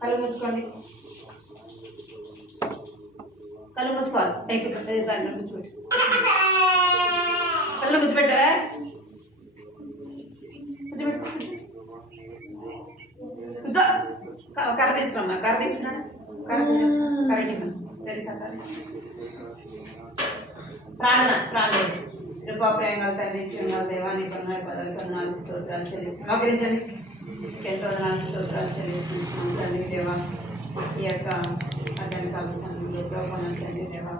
కళ్ళు మూసుకోండి. కళ్ళు మూసుకోవాలి. పైకి కూర్చోబెట్టు. కళ్ళు కూర్చోబెట్టు. కూర్చో. కర్ర తీసుకురమ్మా. కర్ర తీసుకురా. కరెక్ట్ తెలుసా? ప్రాణం ప్రేమలు తండ్రి చిన్న దేవాన్ని కొన్నాడు పదవి కొందనాలు స్తోత్రాలు చెల్లిస్తున్నాం. మోకరించండి. ఎంతో వందనాలు స్తోత్రాలు చెల్లిస్తున్నాం తండ్రి దేవా. ఈ యొక్క అతని కలుస్తాను ప్రభావ తండ్రి దేవా.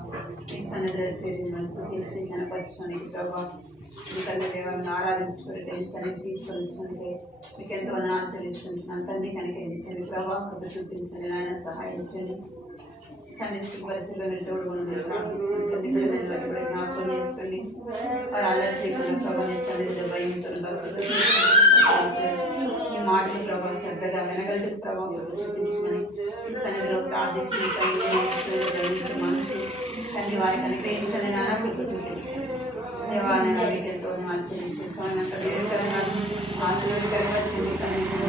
ఈ సన్నిధిలో చేరి స్థితించి కనపరచడానికి ప్రభావ మీ తండ్రి దేవాన్ని ఆరాధించుకుంటే ఈ సన్నిధి తీసుకొచ్చుకుంటే మీకు ఎంతో వందనాలు చెల్లిస్తున్నాను తండ్రి. కనికరించండి ప్రభావ, కృప చూపించండి నాయన, సహాయించండి. సన్నిధి పరిచయలో మీరు తోడుకొని జ్ఞాపకం చేసుకోండి. వారు అల్లరి చేయకుండా ప్రభావ సన్నిధిలో భయంతో ఈ మాటలు ప్రభావ శ్రద్ధగా వినగలిగి ప్రభావం చూపించుకొని ఈ సన్నిధిలో ప్రార్థిస్తుంది తండ్రి. మనసు తండ్రి వారికి అనుగ్రహించండి నాన్న, కృప చూపించండి దేవాలయ వీటితో ఆశ్చర్యంగా ఆశీర్వదకరంగా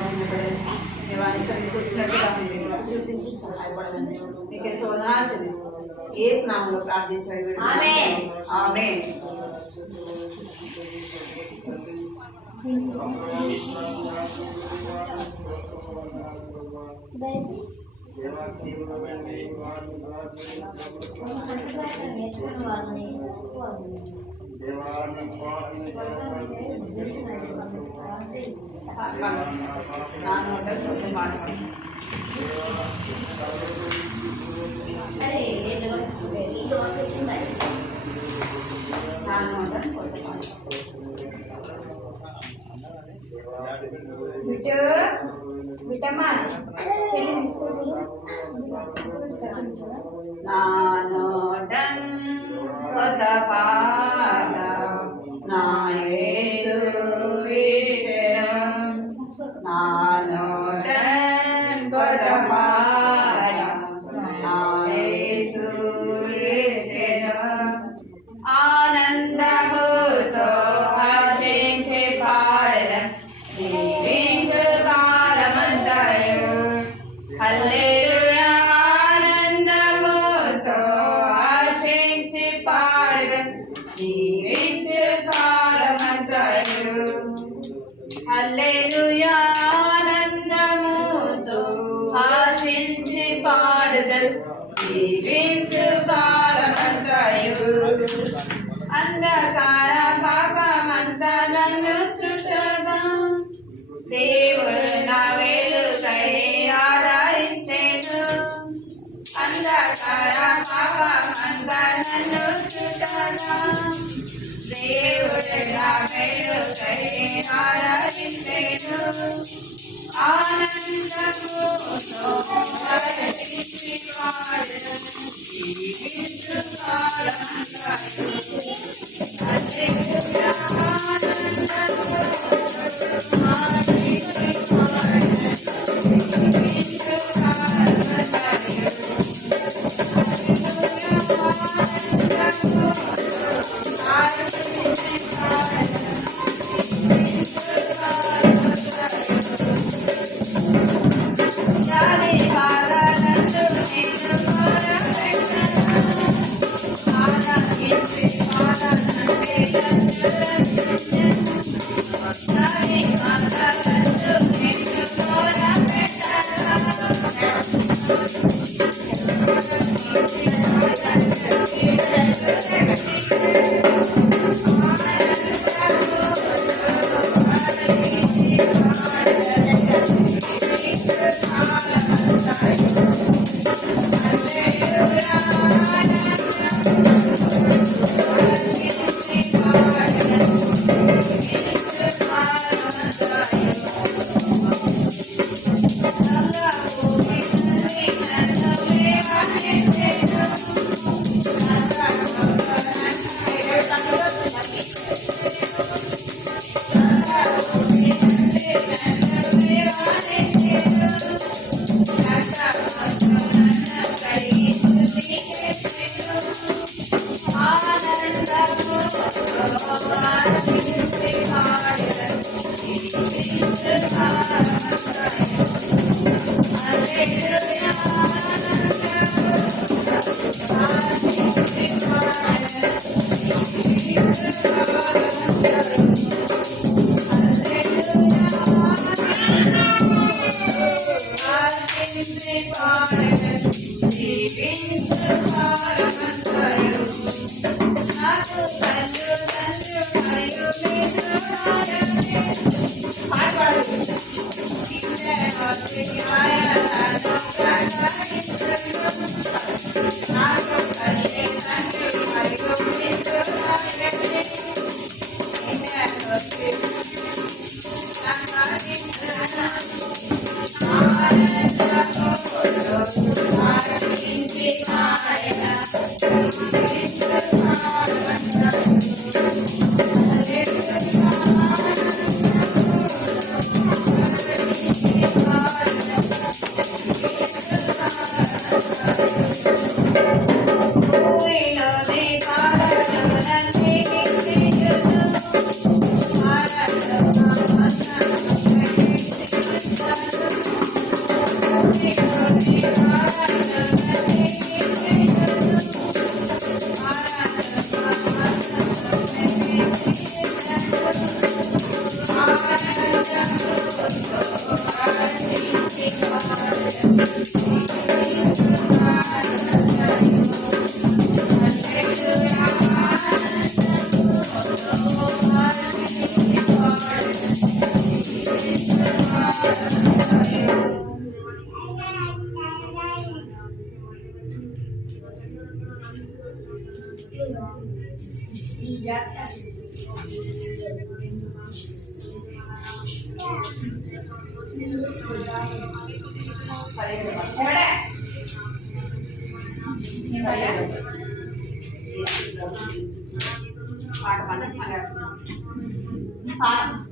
దేవాన్ని సన్నిధికి వచ్చినట్టుగా మీరు చూపించి సహాయపడాలని మీకు ఎంతో వందనాలు చెల్లిస్తాం. ఏ స్నామంలో ప్రార్థించండి. ఆమేన్. బిట్టమ్మా చెల్లి తీసుకోండి. నానోటన్ కొత్త పాట నా యేసు విషయం. నానోటన్ కొత్త పాట నా యేసు విషయం. ఆనందముతో హర్షించి పాడెదం జీవించు కాలమంతయు. హల్లెలూయా. ఆనందముతో హర్షించి పాడెదం జీవించు కాలమంతయు. హల్లెలూయా. ఆనందముతో హర్షించి పాడెదం జీవించు కాలమంతయు. అంధకార పాపమంతా నన్ను చుట్టగా దేవుడు నా వెలుగై ఆదరించెను. అంధకార పాపమంతా నన్ను చుట్టగా దేవుడు నా వెలుగై ఆదరించెను. ఆనందముతో హర్షించి పాడెదం జీవించు కాలమంతయు. హల్లెలూయా. ఆనందముతో హర్షించి పాడెదం జీవించు కాలమంతయు. Thank you.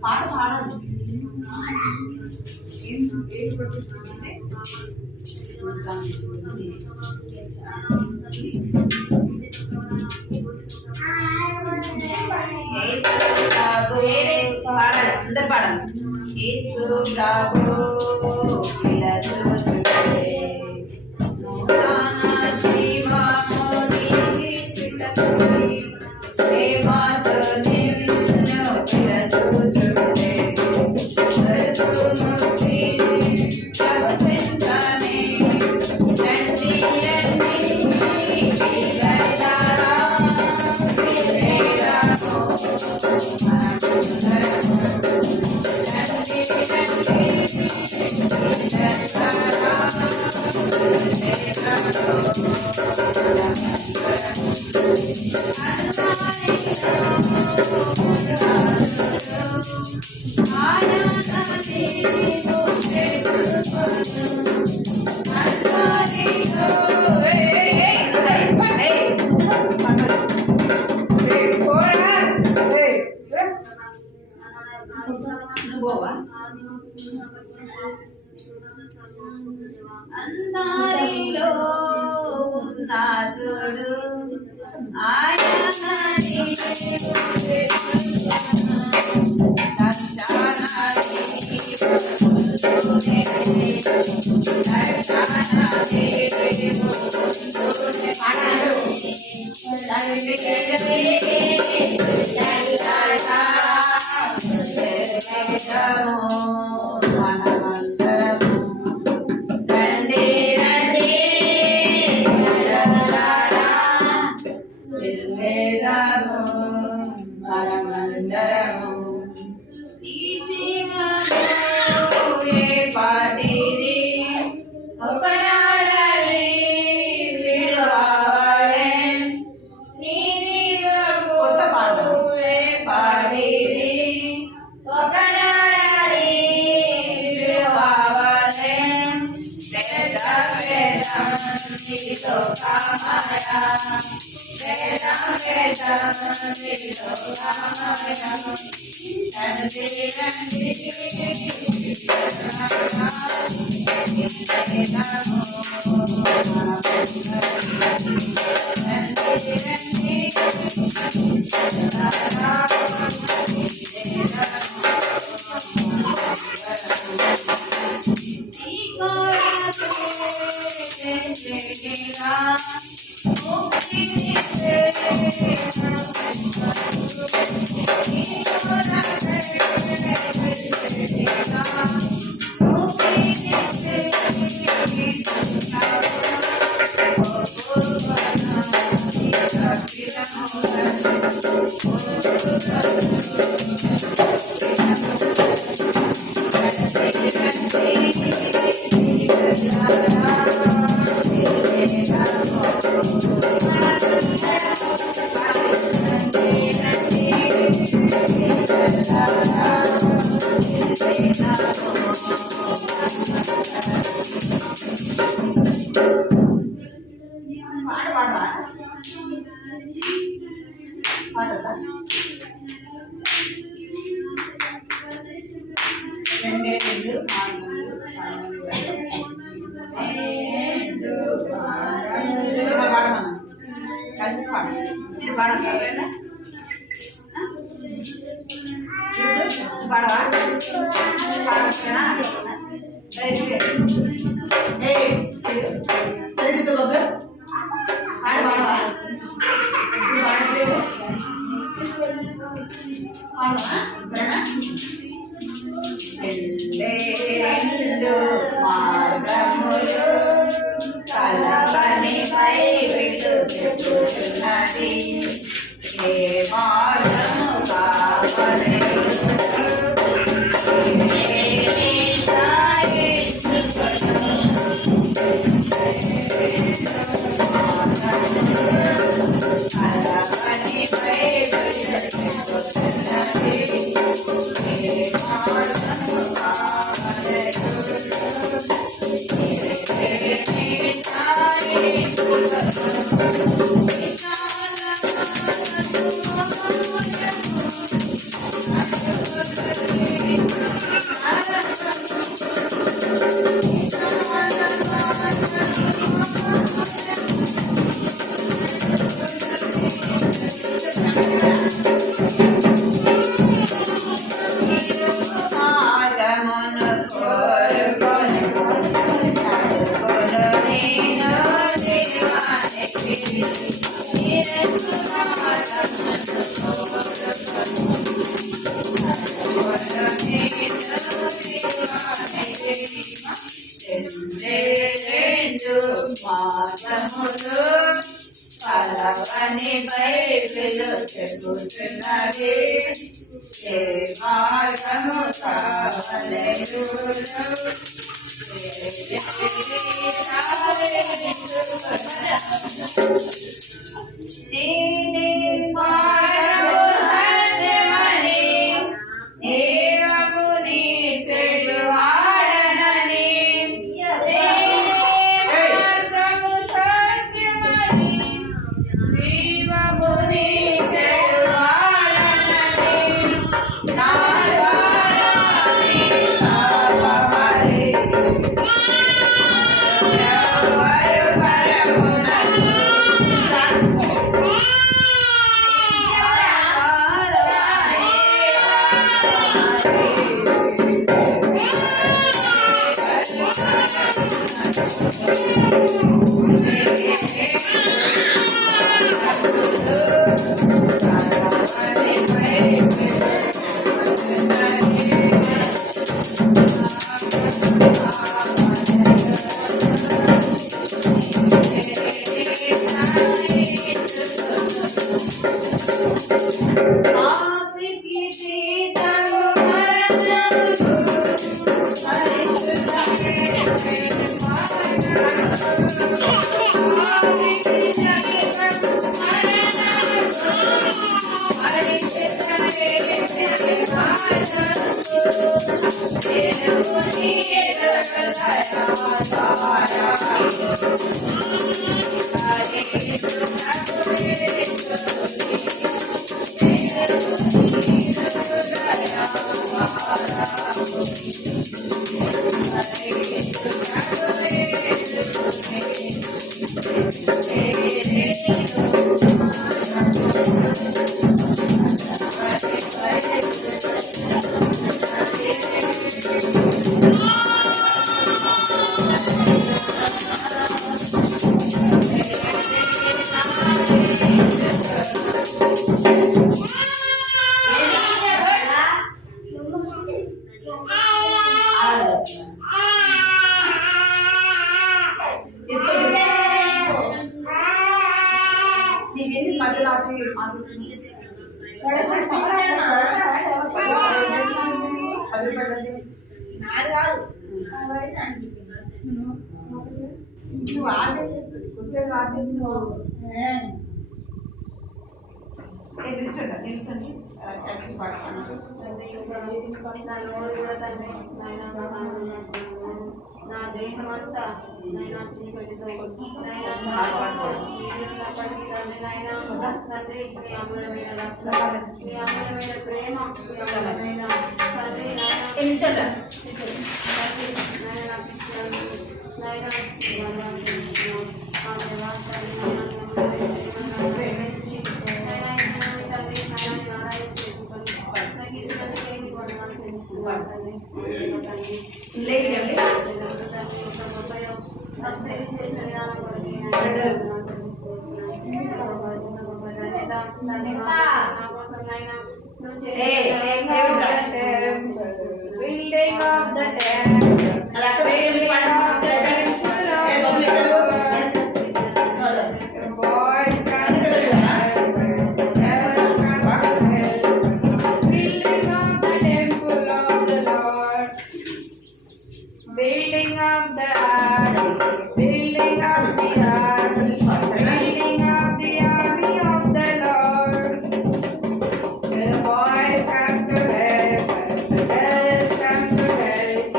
పాట పాడదు అందరు పాడండి. యేసు ప్రభు పిలచుచుండే నూతన జీవము నీకిచ్చుటకుని ప్రేమతో నిన్ను పిలచుచుండే దర్శనముని ప్రవచించని రండి రండి పిల్లలారా పిల్లలారా అందరిలో ఉన్నాదుడు కలిసి పాడు మీరు పాడండి పాడవా పాడవచ్చునా పాడవా రెండు మార్గములు కలవని బైబిలు చెప్పుచున్నది ఏ మార్గము కావలేదు కలవని బైబిలు చెప్పుచున్నది ఏ మార్గము కావలేదు కలవని బైబిలు చెబుతున్నది ఏ మార్గము కావలేదు నువ్వు ఆర్డర్ నిల్చండి కలిసి పడతాను. నా దేహం అంతా నైనా చీకటి తండ్రి మీ అమూలమైన రక్తం మీ అమూలమైన ప్రేమ మీ అమూలమైన తండ్రి Building of the temple, building of the temple of the Lord. Boys can help, girls can help. Building of the temple of the Lord. Building of the ark, building of the ark, building of the army of the Lord. The boys come to help, the girls come to help.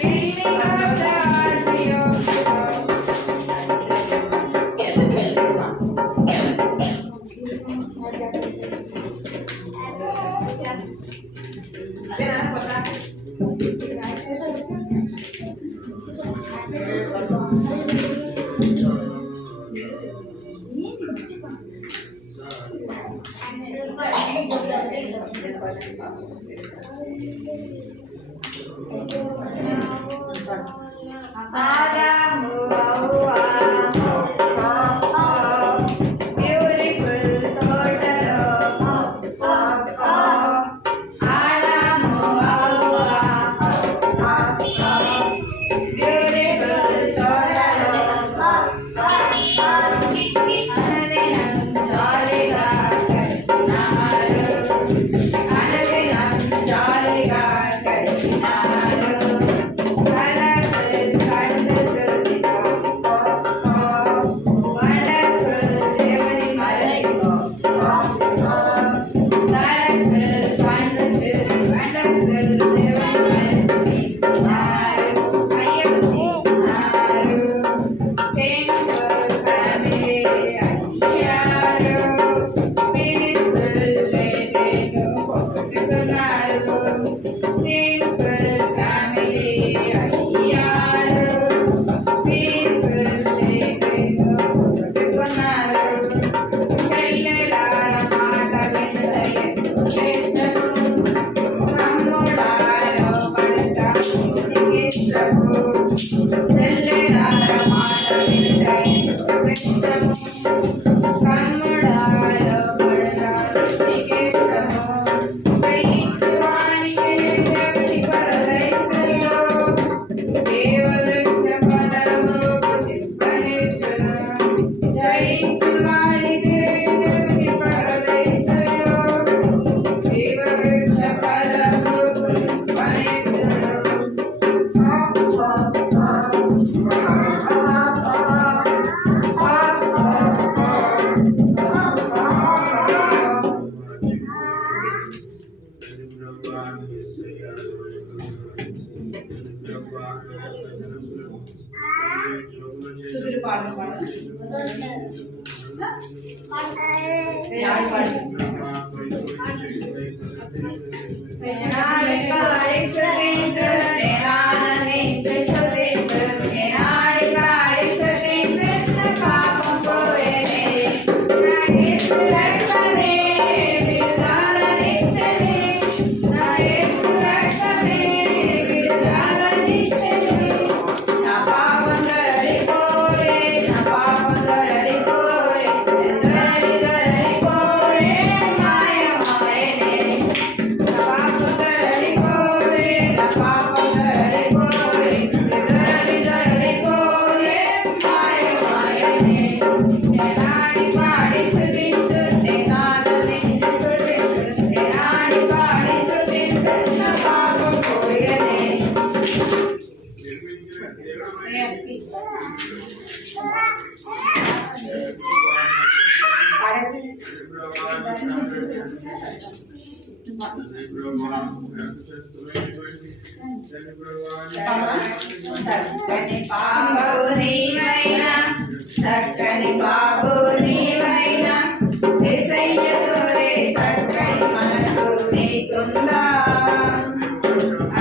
Building of the army of the Lord. Adamu Hawa, beautiful daughter of Adamu Hawa, beautiful daughter of Anadinam jollyga karinaru, Anadinam jollyga karinaru. Baba చక్కని బాబు నీవైనా, చక్కని బాబు నీవైనా, యేసయ్యతో రే చక్కని మనసు నీకుందా?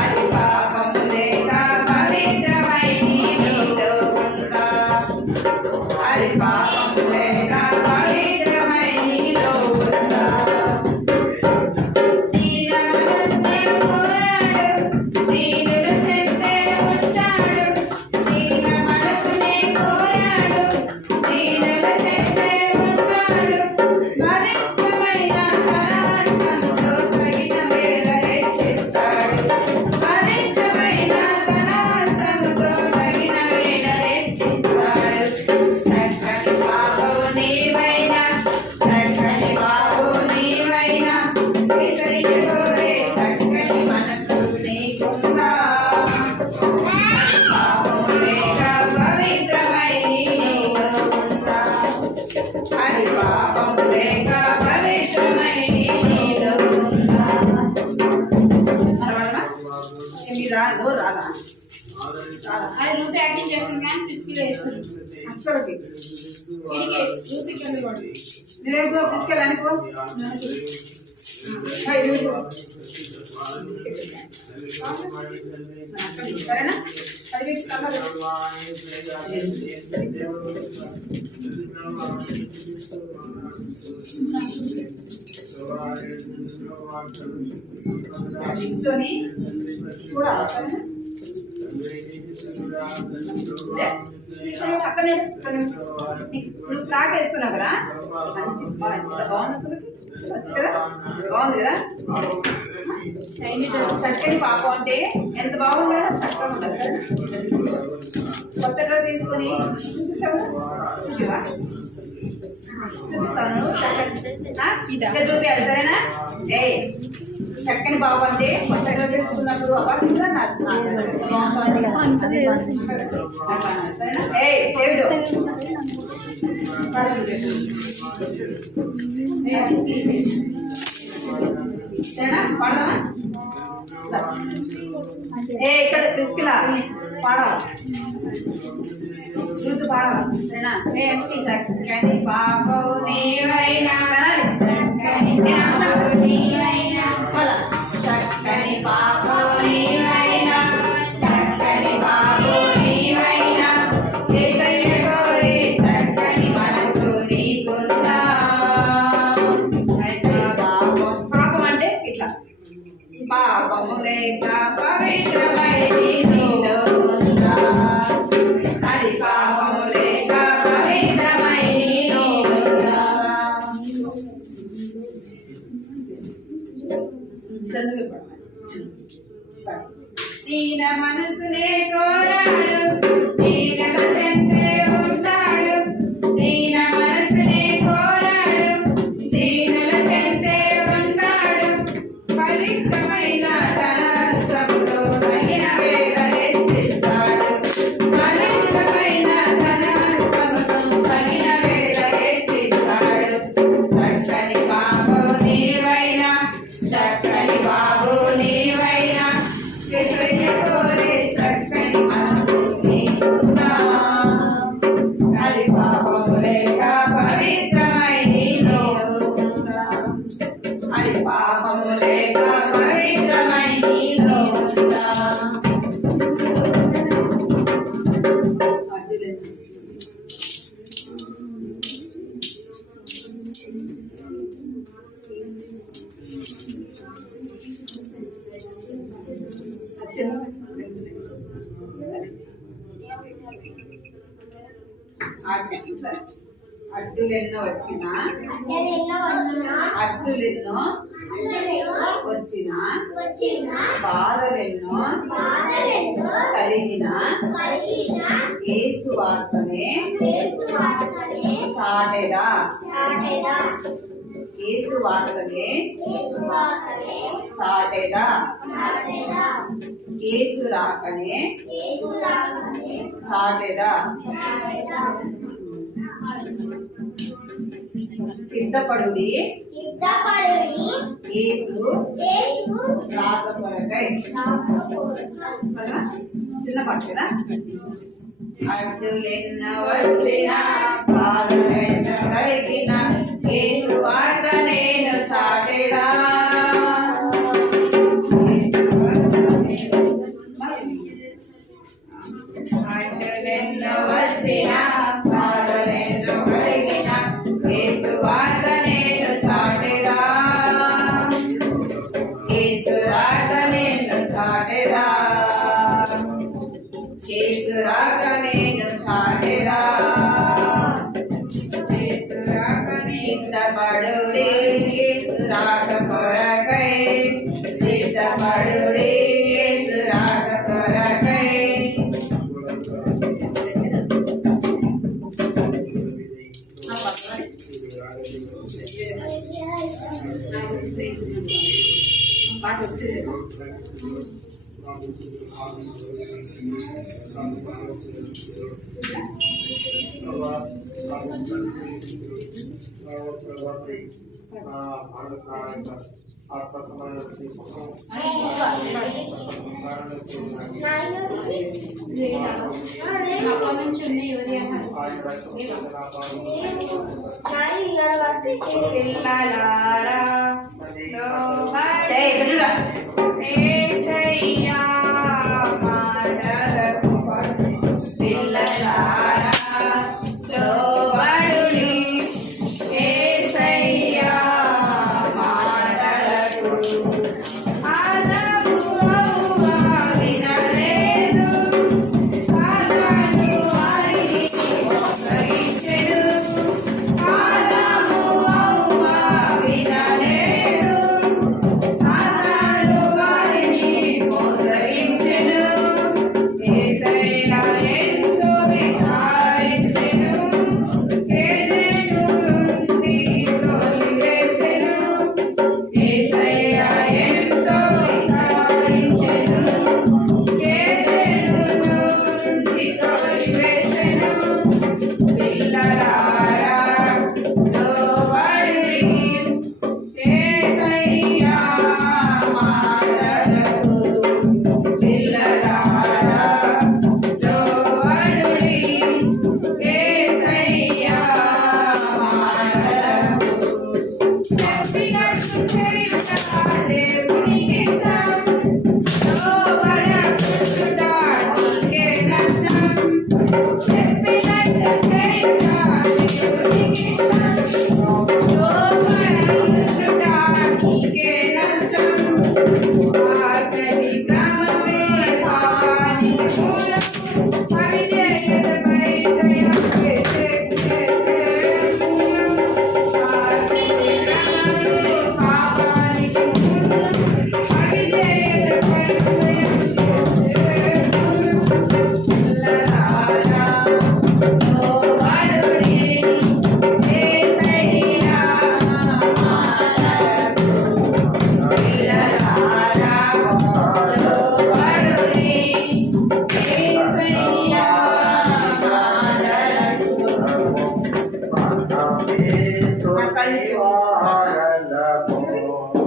అది పాపము లేక పవిత్రమై నీలో ఉందా? అది పాపము లేక పవిత్రమై నీలో ఉందా? దీన మనసునే కోరాడు, దీనులు చెందే ఉంటాడు. దీన మనసునే కోరాడు, దీనులు చెందే ఉంటాడు. బలిష్టమైన తన హస్తముతో తగిన వేళ హెచ్చిస్తాడు. బలిష్టమైన తన హస్తముతో తగిన వేళ హెచ్చిస్తాడు. చక్కని బాబు నీవైనా, చక్కని బాబు నీవైనా, యేసయ్యతో రే చక్కని మనసు నీకుందా? పాపము లేక పవిత్రమై నీలో ఉందా? అది పాపము లేక పవిత్రమై నీలో ఉందా? రాదా? అది రూత్ యాక్టింగ్ చేస్తుంది కానీ పిసికిలో వేస్తుంది. అస్సలకి రూత్ కింద పడుతుంది. నువ్వేమో తీసుకెళ్ళాను పో. సరేనా? నిల్చొని చూడాలి. అక్కడే నువ్వు ఫ్లాట్ వేసుకున్నావు కదా, మంచి ఎంత బాగుంది అసలు. ఫస్ట్ కదా బాగుంది కదా, షైనీ డ్రెస్. చక్కని పాప అంటే ఎంత బాగుందా, చక్కగా ఉంటుంది సార్. కొత్త డ్రెస్ వేసుకొని చూపిస్తావు, చూపివా? చూపిస్తాను. ఇట్లా చూపించాలి సరేనా? ఏ చక్కని బాబు అంటే కొత్త డ్రెస్ వేసుకున్నప్పుడు అవ్వాలి సరేనా? ఏ ఏడు సరేనా? పాడదామా? ఏ ఇక్కడ తీసుకెళ్ళా పాడాలి, చూస్తూ పాడాలి సరేనా? ఏ ఎస్కి చక్కని బాబు నీవైనా, చక్కని బాబు నీవైనా, చక్కని బాబు నీవైనా, చక్కని బాబు నీవైనా, యేసయ్యతో రే చక్కని మనసు నీకుందా? అయితే పాపం అంటే ఇట్లా పాపము లేక పవిత్రమై నీలో ఉందా? అది పాపము లేక పవిత్రమై నీలో ఉందా? దీన మనసునే కోరాడు, దీనుల చెంతే ఉంటాడు. దీన మనసునే కోరాడు, దీనుల చెంతే ఉంటాడు. బలిష్టమైన తన హస్తముతో తగిన వేళ హెచ్చిస్తాడు. బలిష్టమైన తన హస్తముతో తగిన వేళ హెచ్చిస్తాడు. చక్కని బాబు నీవైనా, చక్కని బాబు నీవైనా, యేసయ్యతో రే చక్కని మనసు నీకుందా? అది పాపము లేక పవిత్రమై నీలో ఉందా? అది పాపము లేక పవిత్రమై నీలో ఉందా? అడ్డులెన్నో వచ్చినా, అడ్డులెన్నో వచ్చినా, బాధలెన్నో కలిగిన యేసు వార్తనే చాటెదా. యేసు వార్తనే చాటెదా యేసు రాకనే చాటెదా సిద్ధపడుడి యేసు రాక కొరకై కదా చిన్న పాట కదా అడ్డులెన్న వచ్చిన బాధలెన్న కలిగిన యేసు వార్త నేను చాటెదా అడ్డులెన్న వచ్చిన బాధలెన్న కలిగిన యేసు వార్త నేను చాటెదా యేసు రాక నేను చాటెదా యేసు రాక నేను చాటెదా యేసు రాక సిద్ధపడుడి యేసు రాక కొరకై సిద్ధపడుడి యేసు రాక కొరకై పాట వచ్చింది పిల్లలారా ఏసయ్యా మాటలకు పిల్లలారా లోబడుడి ఏసయ్యా మాటలకు ఆదాము హవ్వ వినలేదు సాతాను వారిని మోసగించెను ఆదాము హవ్వ వినలేదు సాతాను వారిని మోసగించెను యేసయ్యా ఎంతో విచారించెను ఏదెను నుండి తోలివేసెను యేసయ్యా ఎంతో విచారించెను ఏదెను నుండి తోలివేసెను పిల్లలారా లోబడుడి యేసయ్యా మాటలకు పిల్లలారా లోబడుడి యేసయ్యా మాటలకు చెప్పినట్టు చేయుట దేవునికి ఇష్టం లోబడకుండుట నీకే నష్టం చెప్పినట్టు చేయుట దేవునికి ఇష్టం లోబడకుండుట నీకే నష్టం ఆజ్ఞని క్రమమే పాపానికి మూలం అవిధేయతపై దయ చేసే మూలం ఆజ్ఞని క్రమమే పాపానికి మూలం అవిధేయతపై దయ పిల్లలారా లోబడుడి యేసయ్యా మాటలకు పిల్లలారా లోబడుడి యేసయ్యా మాటలకు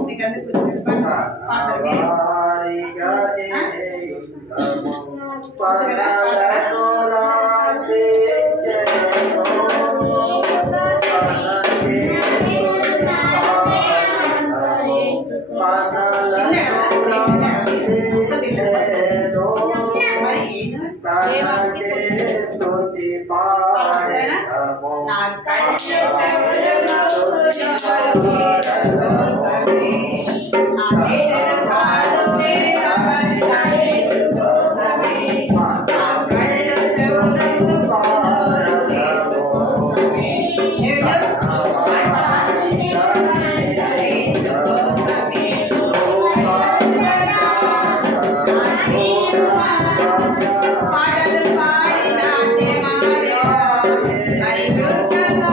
మీకు అందరికీ వచ్చింది పాడతారు మీరు నా కళ్ళు చెవులు మౌనములు కోసమే నా చేతులు కాళ్ళు చేరబడ్డ యేసు కోసమే నా కళ్ళు చెవులు మౌనములు యేసు కోసమే యేసు కోసమే పాటలు పాడి నాట్యమాడేదా పరిశుద్ధత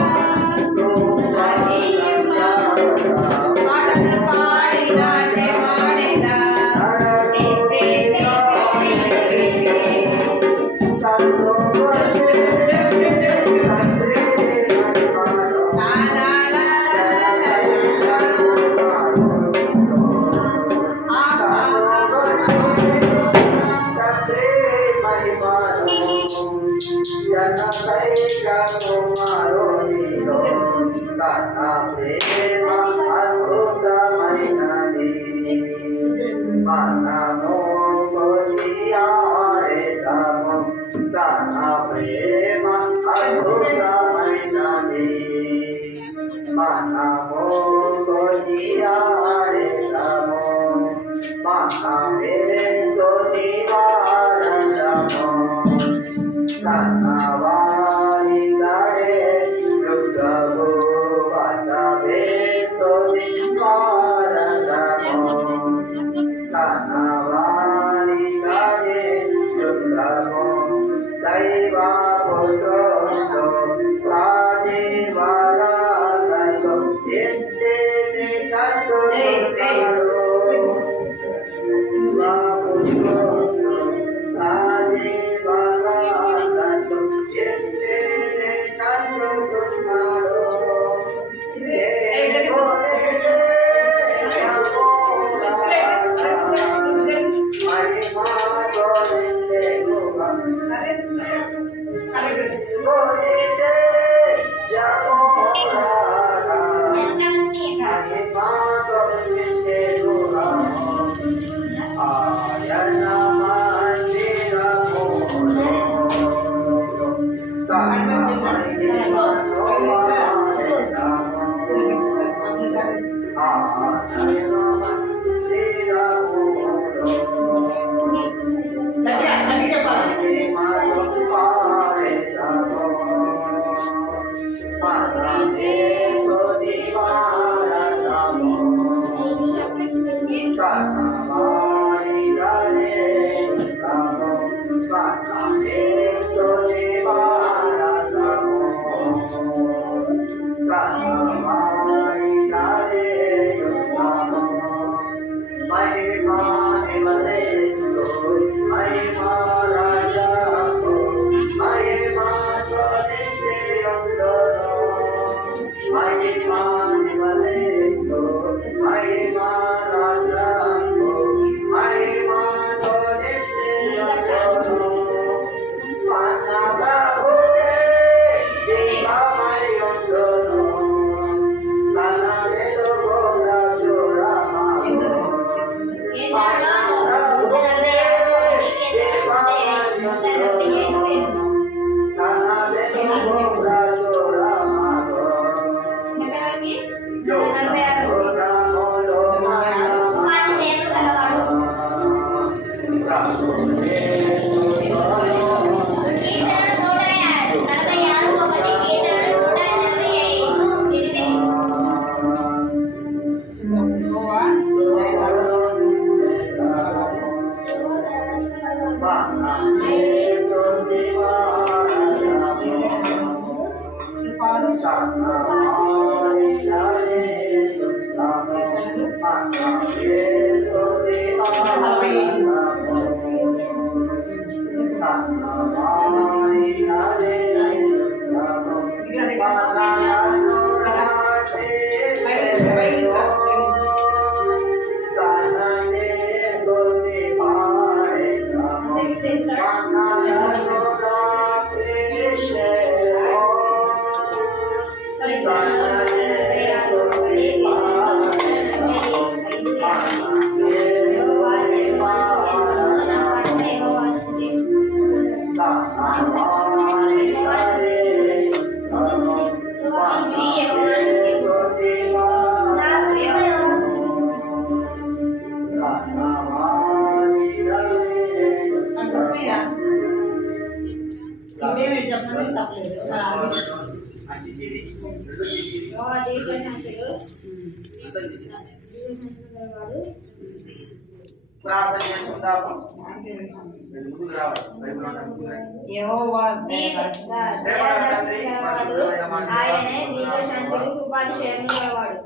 ఆయనే దీర్ఘశాంతుడు కృపాతిశయము గలవాడు.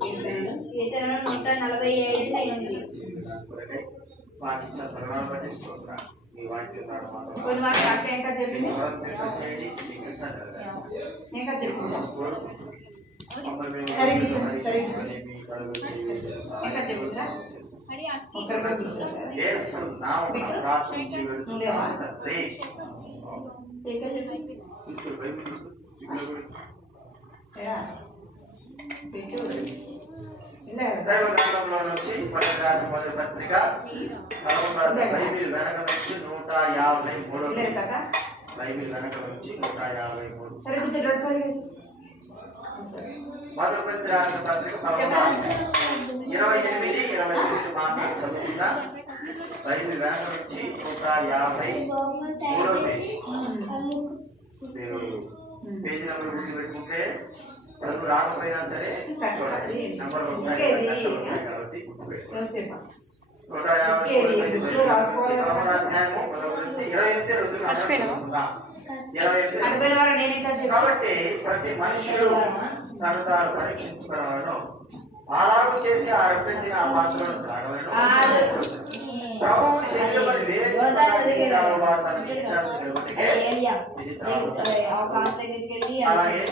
కీర్తనలు 145 కొన్ని మాట అక్క ఇంకా చెప్పింది ఇంకా చెప్పింది సరే సరే ఇంకా చెప్పిందా పెట్టు దైవగ్రంథంలో నుంచి పన్నెండు రాసిన మొదటి పత్రిక 11 బైబిల్ వెనక నుంచి 153 లేదు కదా బైబిల్ వెనక నుంచి 153 సరే కొంచెం డ్రెస్ మొదటి పత్రిక రాసిన పత్రిక 28 మాత్రం చదువుతా బైబిల్ వెనక నుంచి 153 పేజీ నెంబర్ గుర్తు పెట్టుకుంటే చదువు రాకపోయినా సరే చూడండి నెంబర్ కాబట్టి కాబట్టి ప్రతి మనుషులు తను తాను పరీక్షించుకోవాలను అలాగూ చేసి ఆ రప్పించిన ఆ పాత్రను త్రాగలను ప్రభువుని శరీరమని అలాగే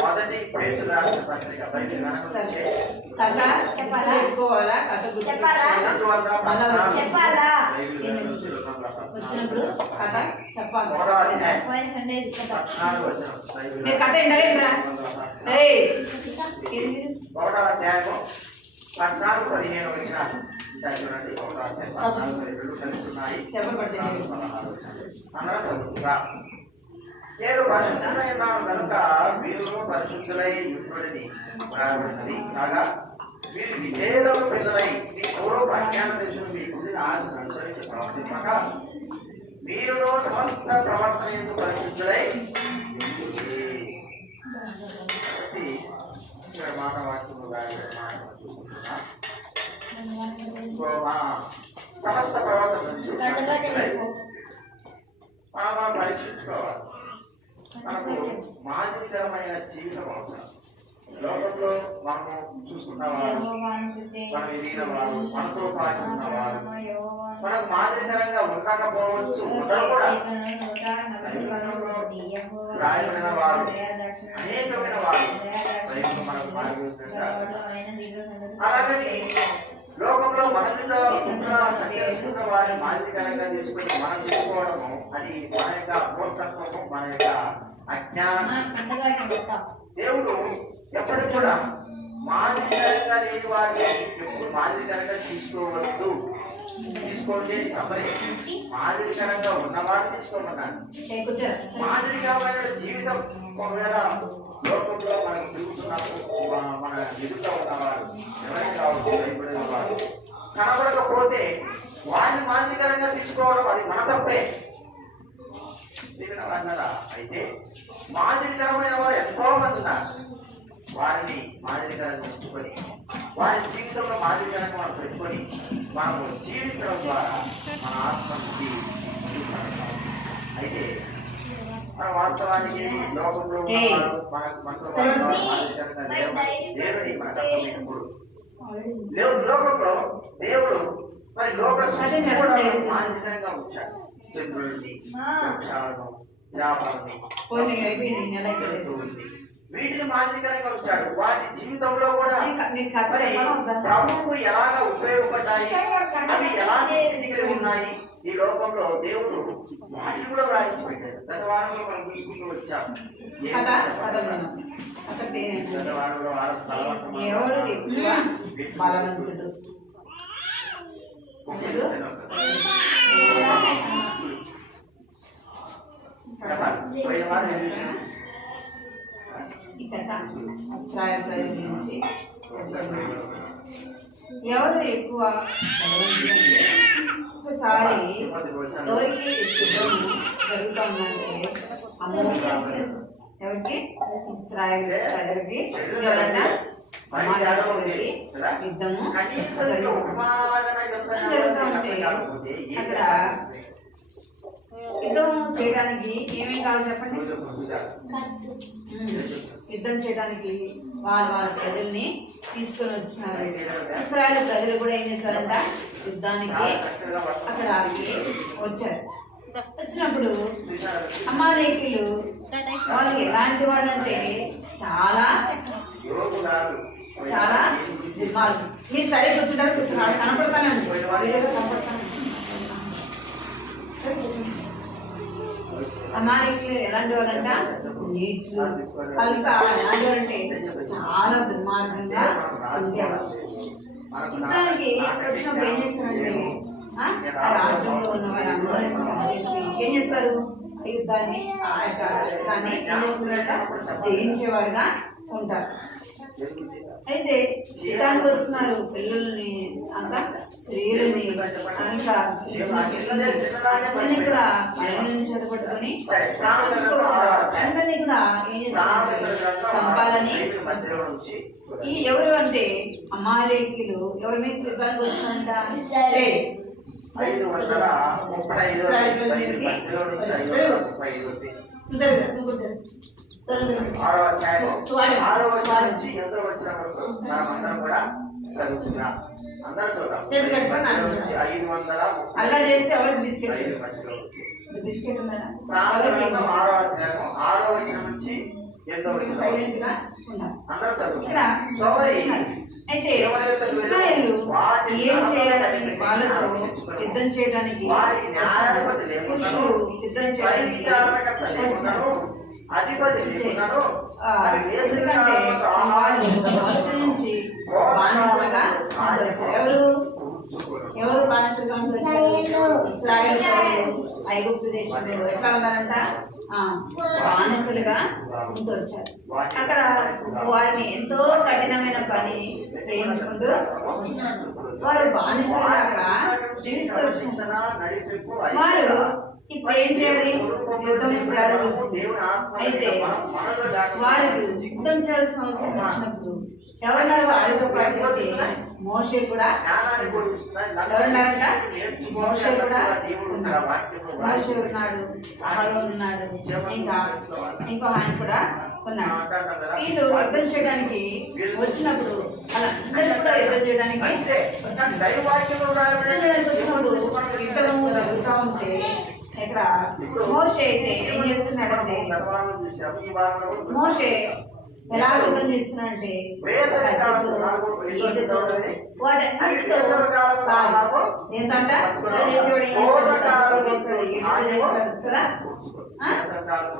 మొదటి పేతురు రాసిన పత్రిక బైబిల్ కథ చెప్పుకోవాలా కథ వచ్చినప్పుడు కథ చెప్పాలి మీరు కథ ఎండలేంట్రా 1వ అధ్యాయము 14-15 వచ్చిన చూడండి 1వ అధ్యాయం 14-15 కలిసి ఉన్నాయి అందరం చదువుతున్నా నేను పరిశుద్ధమైన కనుక మీరు పరిశుద్ధులై ఉండుడని వ్రాయబడినది కాగా మీరు విజేతము పిల్లలై మీ పూర్వ అజ్ఞాన దేశం మీ గుడిన ఆశను అనుసరించి ప్రవర్తింపక మీరు సమస్త ప్రవర్తన ఎందుకు పరిశుద్ధులై ఇక్కడ మాట వాక్యము చూసుకుంటున్నా సమస్త ప్రవర్తన మనం పరీక్షించుకోవాలి మనకు మాదిరికరమైన జీవితం అవసరం లోకంలో మనము చూసుకున్న వారు మనం ఎదిగిన వారు మనతో పాటు ఉన్నవారు మనకు మాదిరికరంగా ఉండకపోవచ్చు ఉండరు కూడా రాయబడిన వారు అనేకమైన వారు మనకు మార్గదర్శించారు అలాగని లోకంలో మనసులో సంచరిస్తున్న వారిని మాదిరికరంగా తీసుకుని మనం చేసుకోవడము అది మన యొక్క మూర్ఖత్వము మన యొక్క అజ్ఞానం దేవుడు ఎప్పటికి కూడా మాదిరికరంగా లేని వారిని ఎప్పుడు మాదిరికరంగా తీసుకోవద్దు తీసుకోండి తప్పని మాదిరికరంగా ఉన్నవాడిని తీసుకోమన్నాను మాదిరికరమైన జీవితం ఒకవేళ లోకంలో మనకు తిరుగుతున్నప్పుడు మన ఎదుగుతూ ఉన్నవారు ఎవరికి కావచ్చు భయపడిన వారు కనబడకపోతే వారిని మాదిరికరంగా తీసుకోవడం అది మన తప్పే అయితే మాదిరికరమైన వారు ఎంతో మంది ఉన్నారు వారిని మాదిరికరంగా ఉంచుకొని వారి జీవితంలో మాదిరికరంగా మనం పెట్టుకొని మనము జీవించడం ద్వారా మన ఆత్మకి అయితే మన వాస్తవానికి లోకంలో దేవుడి మనకు అర్థమైనప్పుడు లోకంలో దేవుడు మరి లోక మాదిరికరంగా ఉంచాడు చంద్రుడిని వృక్షాలను చేపలని వీటిని మాదిరికరంగా వచ్చాడు వాటి జీవితంలో కూడా ప్రభువుకు ఎలాగ ఉపయోగపడ్డాయి అవి ఎలాంటి స్థితిలో ఉన్నాయి ఈ లోకంలో దేవుడు వాటిని కూడా వ్రాయించి పెట్టాడు గత వారంలో మనం చూసుకుంటూ వచ్చాం గత వారంలో ఇస్రాయేల్ ప్రజల నుంచి ఎవరు ఎక్కువ ఒకసారి ఎవరికి యుద్ధం జరుగుతుందంటే ఎవరికి ఇస్రాయేల్ ప్రజలకి ఎవరన్నా యుద్ధము జరుగుతుంటే అక్కడ యుద్ధం చేయడానికి ఏమేమి కావాలి చెప్పండి యుద్ధం చేయడానికి వాళ్ళ ప్రజల్ని తీసుకొని వచ్చినారు ఇశ్రాయేలు ప్రజలు కూడా ఏం చేశారంట యుద్ధానికి అక్కడ వచ్చారు వచ్చినప్పుడు అమాలేకీయులు వాళ్ళు ఎలాంటి వాళ్ళు అంటే చాలా చాలా మీరు సరే కూర్చుంటారు కూర్చున్నారు కనపడతానే ఉంది అమాయకులు ఎలాంటి వాళ్ళంట నీచులు కనుక ఎలాంటి వాళ్ళంటే చాలా దుర్మార్గంగా ఉండేవాళ్ళు. యుద్ధానికి వచ్చినప్పుడు ఏం చేస్తారంటే ఆ రాజ్యంలో ఉన్న వాళ్ళందరూ చంపేసి ఏం చేస్తారు యుద్ధాన్ని ఆ యొక్క దాన్ని ఏం చేస్తున్నారంట జయించేవారుగా ఉంటారు. అయితే యుద్ధానికి వచ్చినారు పిల్లల్ని అంతా స్త్రీలని అంతా అందరినీ కూడా పైన చదవట్టుకొని అందరినీ కూడా ఏం చేస్తారు చంపాలని. ఈ ఎవరు అంటే అమాలేకీయులు ఎవరి మీద యుద్ధానికి వచ్చినారంట అలా చేస్తే ఎవరికి బిస్కెట్ బిస్కెట్ సైలెంట్ గా ఉన్నారు. అయితే ఇశ్రాయేలు ఏం చేయాలని వాళ్ళతో యుద్ధం చేయడానికి పురుషులు యుద్ధం చేయడానికి ఎందుకంటే వాళ్ళు మొదటి నుంచి బానిసలుగా వచ్చారు. ఎవరు బానిసలుగా వచ్చారు? ఇశ్రాయేలు ఐగుప్తు దేశంలో ఎట్లా ఉన్నారంట బానిసలుగా ఉంటూ వచ్చారు. అక్కడ వారిని ఎంతో కఠినమైన పని చేయించుకుంటూ వారు బానిసలుగా అక్కడ జీవిస్తూ వచ్చిన వారు ఇప్పుడు ఏం చేయాలి? యుద్ధం చేయాల్సి వచ్చింది. అయితే వారికి యుద్ధం చేయాల్సిన అవసరం వచ్చినప్పుడు ఎవరున్నారు వారితో పాటు అంటే మోషే కూడా ఎవరున్నారంట? మోషే కూడా ఉన్నాడు. మోషే ఉన్నాడు, అహరోను ఉన్నాడు, ఇంకో ఆయన కూడా ఉన్నాడు. వీళ్ళు యుద్ధం చేయడానికి వచ్చినప్పుడు వాళ్ళందరూ కూడా యుద్ధం చేయడానికి వచ్చినప్పుడు యుద్ధము జరుగుతూ ఉంటే ఇక్కడ మోషే అయితే ఏం చేస్తున్నాడంటే మోషే ఎలా యుద్ధం చేస్తున్నాడంటే వాటన్నిటితో కాదు ఏంటంట చేసేవాడు కదా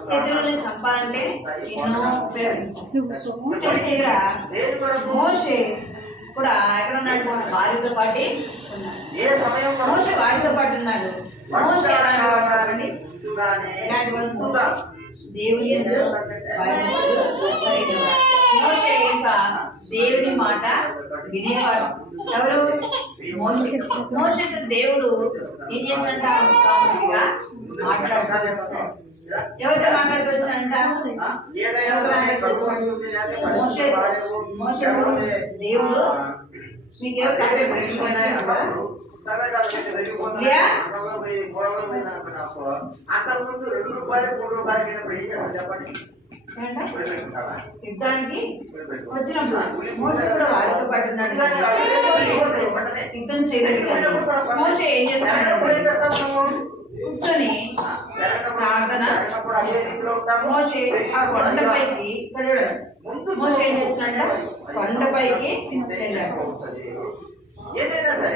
శత్రువులను చంపాలంటే ఎన్నో ఉపయోగించారు. మోషే కూడా ఎక్కడ ఉన్నాడు? వారితో పాటు ఉన్నాడు. మోషే వారితో పాటు ఉన్నాడు. మోషే ఎలాంటి వాడు? ఇలాంటి వాళ్ళు దేవుని యందు భయభక్తులు. మోషే ఇంకా దేవుని మాట వినేవాడు. ఎవరు? మోషేతో దేవుడు ఏం చేసినంట? మాట్లాడుతూ ఎవరితో మాట్లాడుకొచ్చానంట? మోషేతో దేవుడు మీకేమో యుద్ధానికి వచ్చినప్పుడు మోషే కూడా వారితో పాటు ఉన్నాడు. యుద్ధం చేయలేదు. మోషే ఏం చేస్తాడు? కూర్చొని ప్రార్థన. మోషే ఆ కొండపైకి మోషే ఏం చేస్తున్నాడు? కొండపైకి వెళ్ళాడు.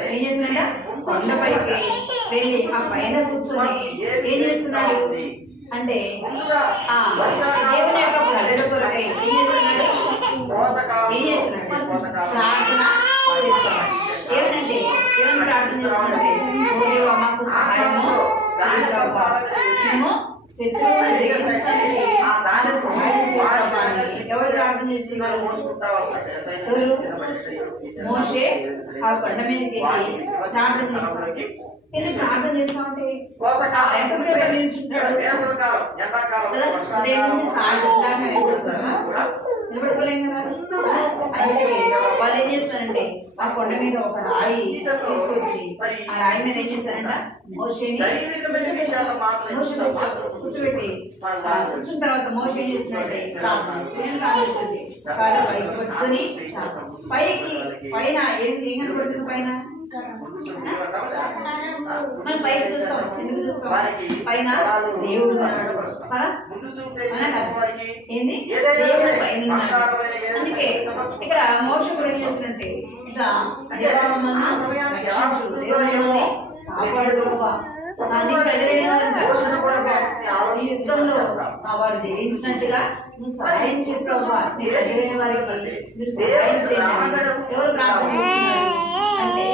ఏం చేస్తున్నాడ? కొండపైకి వెళ్ళి ఆ పైన కూర్చొని ఏం చేస్తున్నాడు అంటే దేవుని యొక్క ప్రజల కొరకై ఏం చేస్తున్నాడు? ప్రార్థన ఏమనంటే ఏమని ప్రార్థన చేస్తున్నాడంటే మాకు సహాయము మేము శత్రువులను జయించడానికి సహాయం చేయాలని ఎవరు ప్రార్థన చేస్తున్నారు? ఎవరు? మోషే ఆ కొండ మీదకి వెళ్ళి ప్రార్థన చేస్తున్నాడు. వెళ్ళి ప్రార్థన చేస్తా ఉంటే ఎంతసేపు నిల్చుంటాడు కదా? ఉదయం నుంచి సాయంత్రం దాకా నిలబడుకోలేం కదా. అయితే వాళ్ళు ఏం చేస్తారంటే ఆ కొండ మీద ఒక రాయి తీసుకొచ్చి ఆ రాయి మీద ఏం చేస్తారంట? మోషేని కూర్చోబెట్టి కూర్చున్న తర్వాత మోషే ఏం చేస్తున్నాడంటే కాలుస్తుంది కాలు పైకి పట్టుకొని పైన ఏం కనపడుతుంది? పైన మనం పైకి చూస్తాం. ఎందుకు చూస్తాం? పైన దేవుడు ఏంది? దేవుడు పైన ఉన్నాడు. అందుకే ఇక్కడ మోక్ష కూడా ఏం చేస్తున్నట్టే ఇట్లా దేవుడు మమ్మల్ని రక్షించు, దేవుడు మమ్మల్ని కాపాడు కానీ ప్రజలైన వారిని రక్షణ కూడా ఈ యుద్ధంలో వారు జయించినట్టుగా నువ్వు సహాయం చేయ ప్రభా, నీ ప్రజలైన వారికి మీరు సహాయం చేయండి. ఎవరు ప్రార్థన చేస్తున్నారు అంటే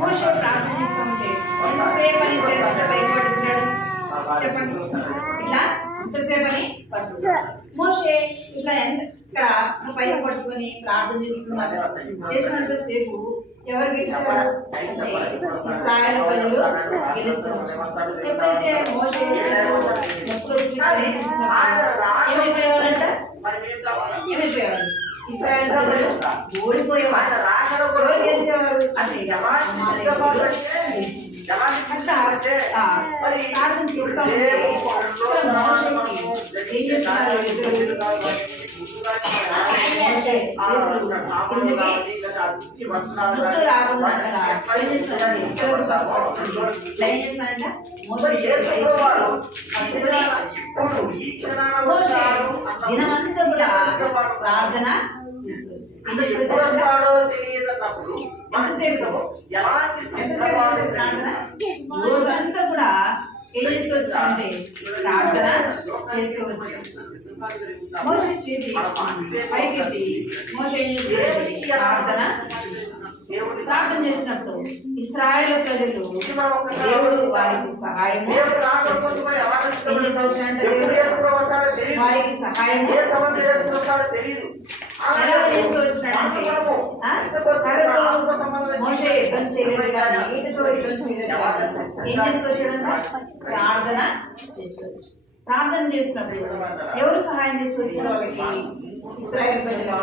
మోషే ప్రార్థన చేస్తూ ఉంటే ఎంతసేపు అని భయపడుతున్నాడు చెప్పండి. ఇట్లా ఎంతసేపు అని మోషే ఇట్లా ఇక్కడ పైన పట్టుకొని ప్రార్థన చేస్తున్నారు. చేసినంత సేపు ఎవరు గెలిచారు అంటే ఇశ్రాయేలు ప్రజలు గెలుస్తున్నారు. ఎప్పుడైతే మోషే ఏమైపోయేవాళ్ళంట, ఏమైపోయేవాళ్ళు ఇశ్రాయేలు ప్రజలు ఓడిపోయేవారు. ఎవరు గెలిచేవారు అంటే అట్లా ప్రార్థన చేస్తూ ఉంటే ఏం చేస్తున్నారు, గుర్తు రాకుండా ఏం చేస్తారంటే ఏం చేస్తారంట దినమంతా కూడా ప్రార్థన రోజంతా కూడా ఏం చేసుకోవచ్చు అంటే ప్రార్థన చేసుకోవచ్చు. మోషే చేతి పైకెత్తి మోషే ప్రార్థన చేసినప్పుడు ఇశ్రాయేలు ప్రజలు దేవుడు వారికి సహాయం వారికి సహాయం ఎలా చేసుకోవచ్చునంటే మోషే యుద్ధం చేయలేదు కానీ వీటితో యుద్ధం చేయలేదు కానీ ఏం చేసుకోవచ్చునంటే ప్రార్థన చేసుకోవచ్చు. ప్రార్థన చేసినప్పుడు ఎవరు సహాయం చేసుకొచ్చారు వాళ్ళకి, ఇశ్రాయేలు ప్రజలకి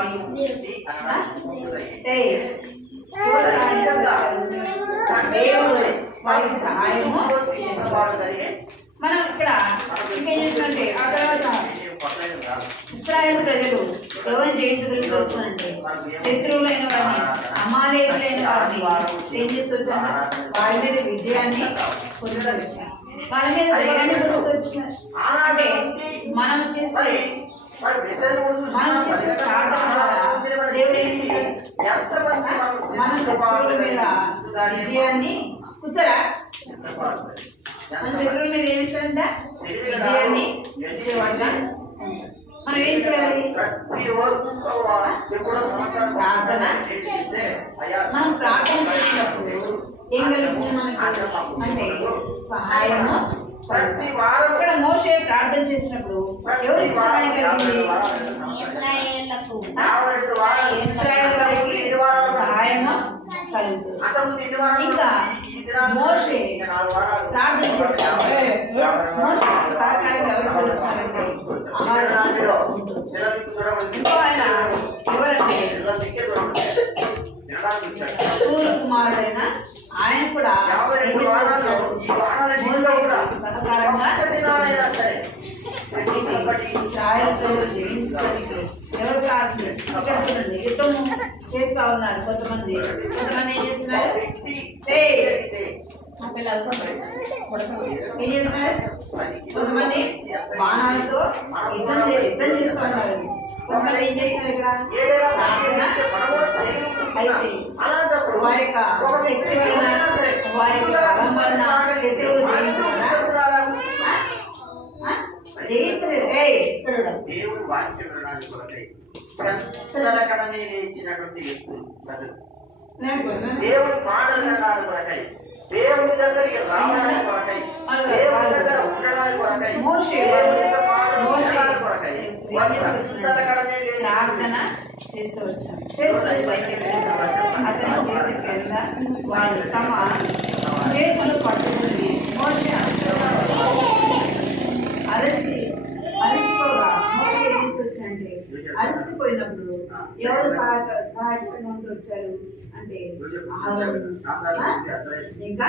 దేవుడు వారికి సహాయము. మనం ఇక్కడ ఇంకేం చేసినట్టే ఆ తర్వాత ఇశ్రాయేలు ప్రజలు ఎవరిని జయించగలుగుతూ అంటే శత్రువులైన వారిని, అమాలేయులైన వారిని ఏం చేస్తొచ్చారు, వారి మీద విజయాన్ని పొందవచ్చు, వారి మీద ధైర్యాన్ని పొందవచ్చు. అంటే మనం చేసే ప్రార్థన ద్వారా దేవుడు ఏం చేశాడు, మన శత్రువుల మీద విజయాన్ని కూర్చోరా, మన శత్రువుల మీద ఏమి ఇస్తాడంట, విజయాన్ని ఇచ్చేవాడుగా. మనం ఏం చేయాలి, ప్రార్థన. మనం ప్రార్థన చేసినప్పుడు ఏం కలుగుతుంది మనకు అంటే సహాయము. ఇక్కడ మోషే ప్రార్థన చేసినప్పుడు ఎవరికి సహాయం కలిగింది, ఇశ్రాయేలు వారికి సహాయము కలుగుతుంది. ఇంకా మోషే ప్రార్థన చేస్తాడు, మోషేకి సహకారం ఎవరికి వచ్చారంటే ఇంకో ఆయన ఎవరంటే సూరు కుమారుడైన ఆయన కూడా సహకారంగా ఇశ్రాయేలు ప్రజలు జయించడానికి ఎవరు ప్రార్థన ఇక్కడ చూడండి యుద్ధం చేస్తా ఉన్నారు. కొంతమంది ఏం చేస్తున్నారు, ఏం చేస్తున్నారు, కొంతమంది బాణాలతో యుద్ధం చేస్తూ ఉన్నారు. కొంతమంది ఏం చేస్తున్నారు ఇక్కడ ప్రార్థన. అయితే వారి యొక్క శక్తి వలన, వారి యొక్క బలం వలన శత్రువులు జయించలేదు. దేవుడు వాక్య ప్రణాళిక కొరకై ఇచ్చినటువంటి దేవుడి మాటలు వినడానికి కొరకై, దేవుడి దగ్గరికి రావడానికి కొరకై, దేవుడి దగ్గర ఉండడానికి కొరకై, ప్రార్థన చేస్తూ వచ్చాను. అతని చేతి కింద వాళ్ళు తమ చేతులు పట్టుకుని మోషే అలసిపోగా మోషే ఏం తీసుకొచ్చారంటే అలసిపోయినప్పుడు ఎవరు సహాయకంగా ఉంటూ వచ్చారు అంటే ఇంకా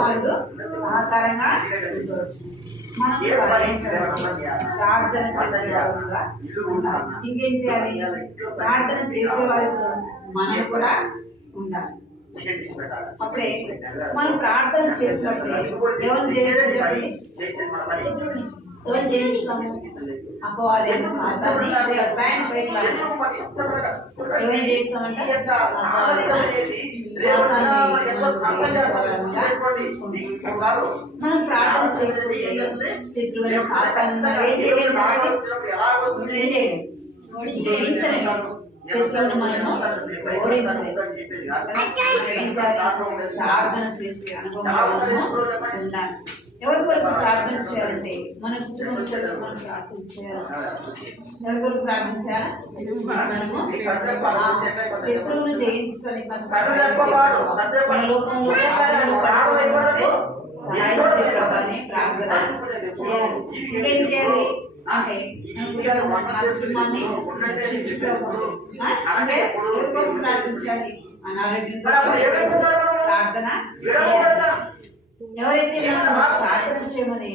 వాళ్ళు సహకారంగా మనం ప్రార్థన చేసేవాళ్ళుగా ఇంకేం చేయాలి, ప్రార్థన చేసేవాళ్ళు మనం కూడా ఉండాలి. అప్పుడే మనం ప్రార్థన చేసినప్పుడు ఎవరు చేయాలి, ఎవరు జయిస్తాము? అపవాదైన సాతాన్ని ప్యాంట్ బయట ఎవరు చేస్తామంట? మనం ప్రార్థన చేయకపోతే శత్రువుని సాతాన్ని ఏం చేయలేము, జయించలేము. శత్రువుని మనము ఓడించలేము. ప్రార్థన చేసి అనుభవం ఉండాలి. ఎవరి కొరకు ప్రార్థన చేయాలంటే మన కుటుంబం మనం ప్రార్థన చేయాలి. ఎవరి కొరకు ప్రార్థన చేయాలి? మనము శత్రువును జయించుకొని లోకంలో సహాయం చేయడాన్ని ప్రార్థన చేయాలి. ఇంకేం చేయాలి అంటే కుటుంబాన్ని అంటే ఎవరి కోసం ప్రార్థించాలి? అనారోగ్యంతో ప్రార్థన చేయాలి. ఎవరైతే ప్రార్థన చేయమని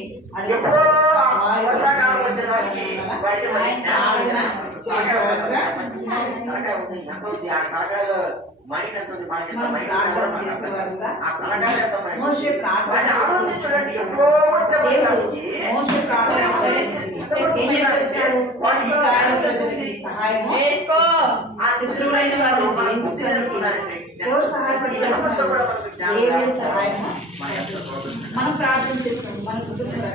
సహాయం శత్రువులైన వారిని జయించడానికి ఎవరు సహాయపడతారు? దేవుని సహాయం మనం ప్రార్థన చేస్తాం. మన కుటుంబం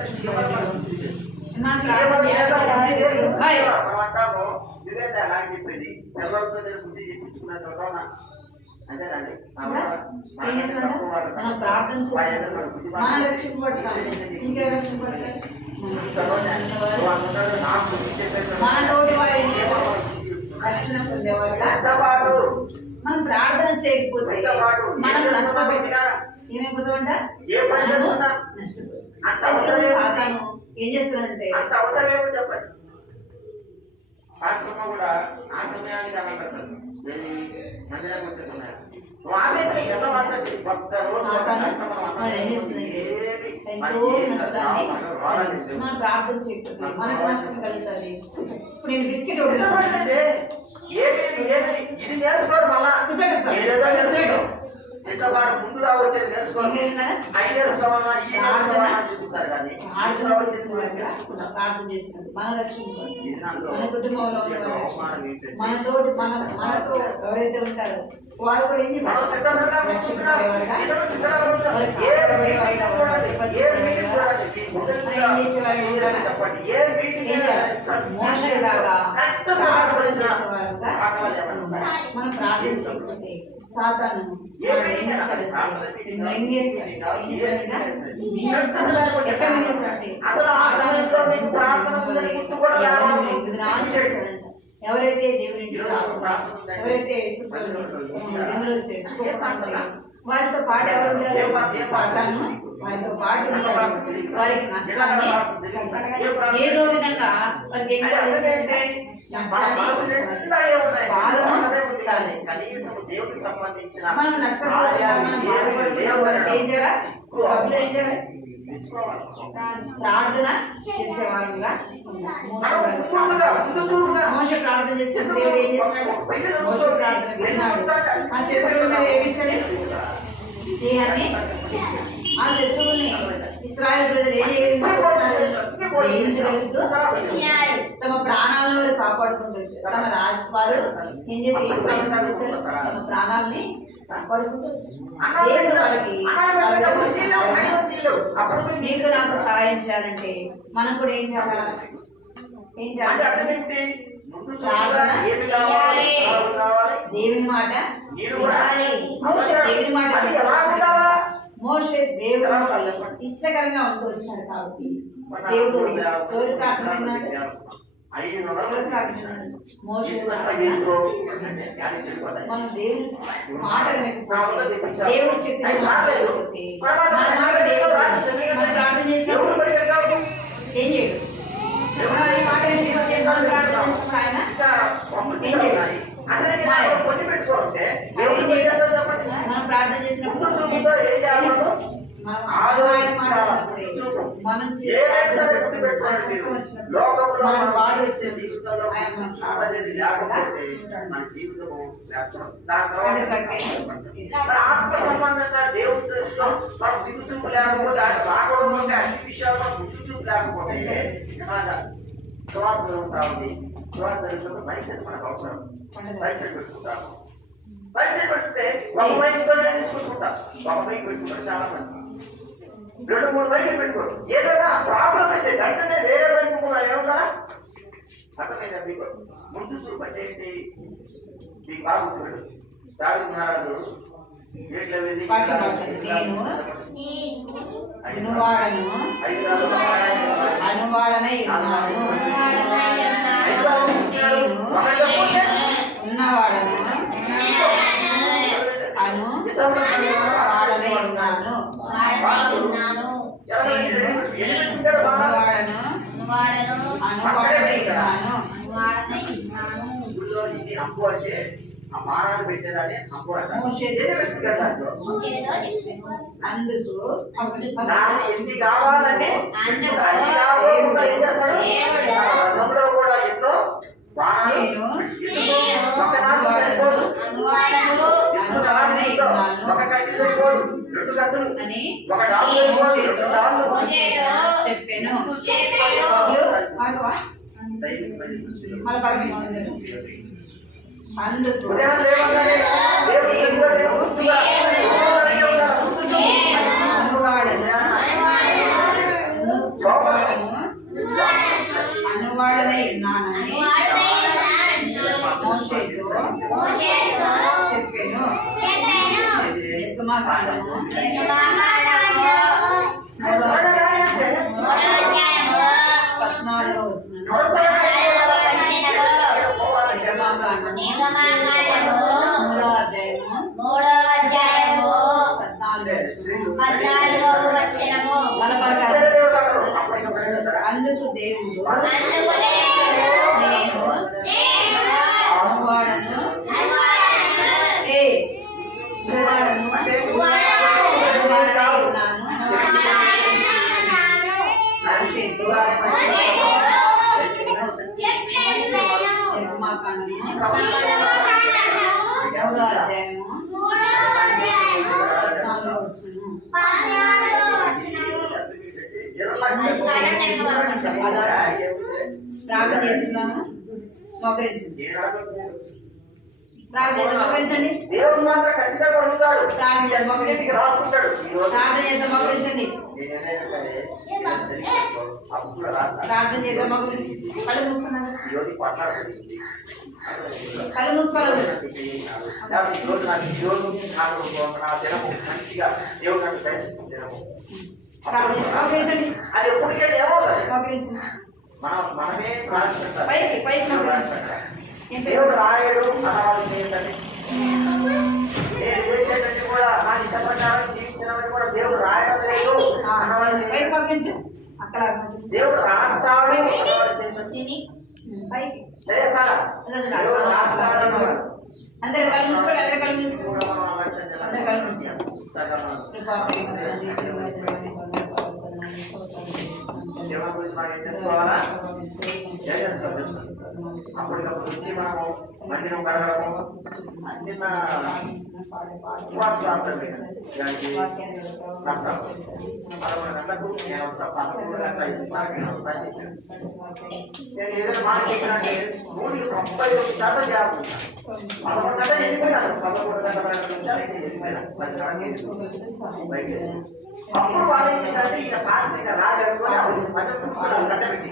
మనం ప్రార్థన చేస్తాం. మన రక్షింపబడతాం. ఇంకా రక్షింపబడతారు మన తోటి వారి రక్షణ పొందేవాళ్ళు. మనం ప్రార్థన చేయకపోతే మనం నష్టపోయినా ఏమైపోతామంట? నష్టపోయి సాతాను ఏం చేస్తానంటే కూడా ఆ సమయానికి ఎంతో నష్టాన్ని మనం ప్రార్థన చేయకపోతే మనకు నష్టం కలుగుతుంది. ఇప్పుడు నేను బిస్కెట్ చిన్నవాడు ముందుగా వచ్చేది నేర్చుకోవాలి. ప్రార్థన చేస్తున్నారు మన రక్షణ మన కుటుంబంలో మనతో మనతో ఎవరైతే ఉంటారో వారు కూడా ఏం మనం ప్రార్థన చేయకపోతే సాతాను ఎవరైతే దేవుని ఎవరైతే దేవులో చేర్చుకోకుండా వారితో పాటు ఎవరు ఉంటారు? సాతాను వారితో పాటు వారికి నష్టాన్ని ఏదో విధంగా వారికి ఏం చేయాలంటే మనం నష్టపోకుండా మనం బాధపడుతున్నప్పుడు ఏం చేయాలి? డబ్బులు ఏం చేయాలి? ప్రార్థన చేసేవాళ్ళుగా మోషే ప్రార్థన చేసే దేవుడు ఏం చేశాడు? మోషే ప్రార్థన విన్నాడు. ఆ శత్రువుని ఏమిచ్చాడు? జయాన్ని. ఆ శత్రువుని ఇశ్రాయేలు ప్రజలు ఏం జయించగలుగుతూ తమ ప్రాణాలను వారు కాపాడుకుంటూ వచ్చారు. తమ రాజు వారు ఏం చెప్పి తమ ప్రాణాలని కాపాడుకుంటూ వచ్చారు. దేవుడు వారికి మీకు నాకు సహాయం చేయాలంటే మనం కూడా ఏం చేయాలి? ఏం చేయాలి? ప్రార్థన దేవుని మాట మోషే దేవుని మాట మోషే దేవుడు ఇష్టకరంగా ఉంటూ వచ్చాడు కాబట్టి దేవుడు ఎవరు ప్రార్థన విన్నాడు? మోషే మనం దేవుని మాట వినకపోతే దేవుడు చెప్పిన మాట వినకపోతే మన మాట దేవుడు మనం ప్రార్థన చేసినప్పుడు ఏం చేయడు? ఈ మాట వినకపోతే మనం ప్రార్థన చేసినప్పుడు ఆయన ఏం చేయడు? మనం ప్రార్థన చేసినప్పుడు మనం బాధ వచ్చేది ఆత్మ సంబంధంగా దేవుడితో లేకపోతే ఆయన రాకూడదు. అన్ని విషయాల్లో విద్యుత్ లేకపోతే సువార్త ఉంటా ఉంది. సువార్త జరిగినప్పుడు మైక్ సెట్ మనకు అవసరం. మైక్ సెట్ పెట్టుకుంటాము. మైక్ సెట్ పెట్టుకుంటే ఒక మైక్తోనే తీసుకుంటాం. ఒక మైక్ పెట్టుకుంటారు చాలా మంది. 2-3 మైకులు పెట్టుకోరు. ఏదైనా ప్రాబ్లం అయితే వెంటనే వేరే మైక్ కూడా ఏమన్నా అర్థమైందా మీకు? ముందు చూపు అంటే ఏంటి? మీకు బాగుంటాడు దావి మహారాజు నేను అనువాడనై ఉన్నాను, ఉన్నవాడను అనువాడనై ఉన్నాను, అనువాడనై ఉన్నాను. అప్పు అంటే ఆ మానాన్ని పెట్టేదాన్ని అప్పు అంటారు. అందుకు ఎన్ని కావాలంటే ఏం చేస్తాడు? రథంలో కూడా ఎన్నో బాణాలు ఒక కత్తి సరిపోదు, 2 కత్తులు, ఒక డాలు సరిపోదు, 2 డాళ్ళు చెప్పాను. అందుకు అనువాడనై ఉన్నానని మోషేతో చెప్పాను. నిర్గమకాండము 14వ వచనం. నిర్గమకాండము 3వ అధ్యాయము 14వ వచనము. అందుకు దేవుడు నేను అనువాడను ప్రార్థన చేస్తున్నాము. మోకరించండి. మోకరించండి. దేవుడు మాత్రం ఖచ్చితంగా ఉంటాడు. ప్రార్థన మోకరించి రాసుకుంటాడు. ప్రార్థన చేద్దాం. మోకరించండి. ప్రార్థన చేద్దాం. మోకరించి కళ్ళు మూసుకున్నాను. కళ్ళు మూసుకోవాలి. అది ఎప్పటికైనా ఏమో మోకరించండి. మనమే పైకి పైకి దేవుడు రాయడు అనవాళ్ళు ఏంటంటే నేను చేసేటట్టు కూడా నా ఇష్టపడ్డారని జీవించినవని కూడా దేవుడు రాయడం లేదు అనవాళ్ళు. పైకి పంపించు. అక్కడ దేవుడు రాస్తాడు పైకి దేవుడు రాస్తాడు. అందరు కళ్ళు మూసుకోండి. అందరు కళ్ళు మూసుకోండి. అందరు కళ్ళు మూసుకోండి. దేవుని గురించి మనం ఏం తెలుసుకోవాలా? అప్పటికప్పుడు వచ్చి మనము మందిరం కలగడము నిన్న ఉపవాసం దానికి 11 గంటలకు నేను వస్తాను. 11 గంటల నేను ఏదైనా మాట చెప్పినంటే 191% జాబ్ 11 గంటలు వెళ్ళిపోయినాను. 11 గంటల అప్పుడు వాళ్ళు ఏం చేశారంటే ఇక పార్టీగా రాజనుకొని కట్టబెట్టి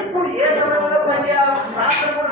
ఎప్పుడు ఏ సమయంలో పనిచేయాలో రాష్ట్రం కూడా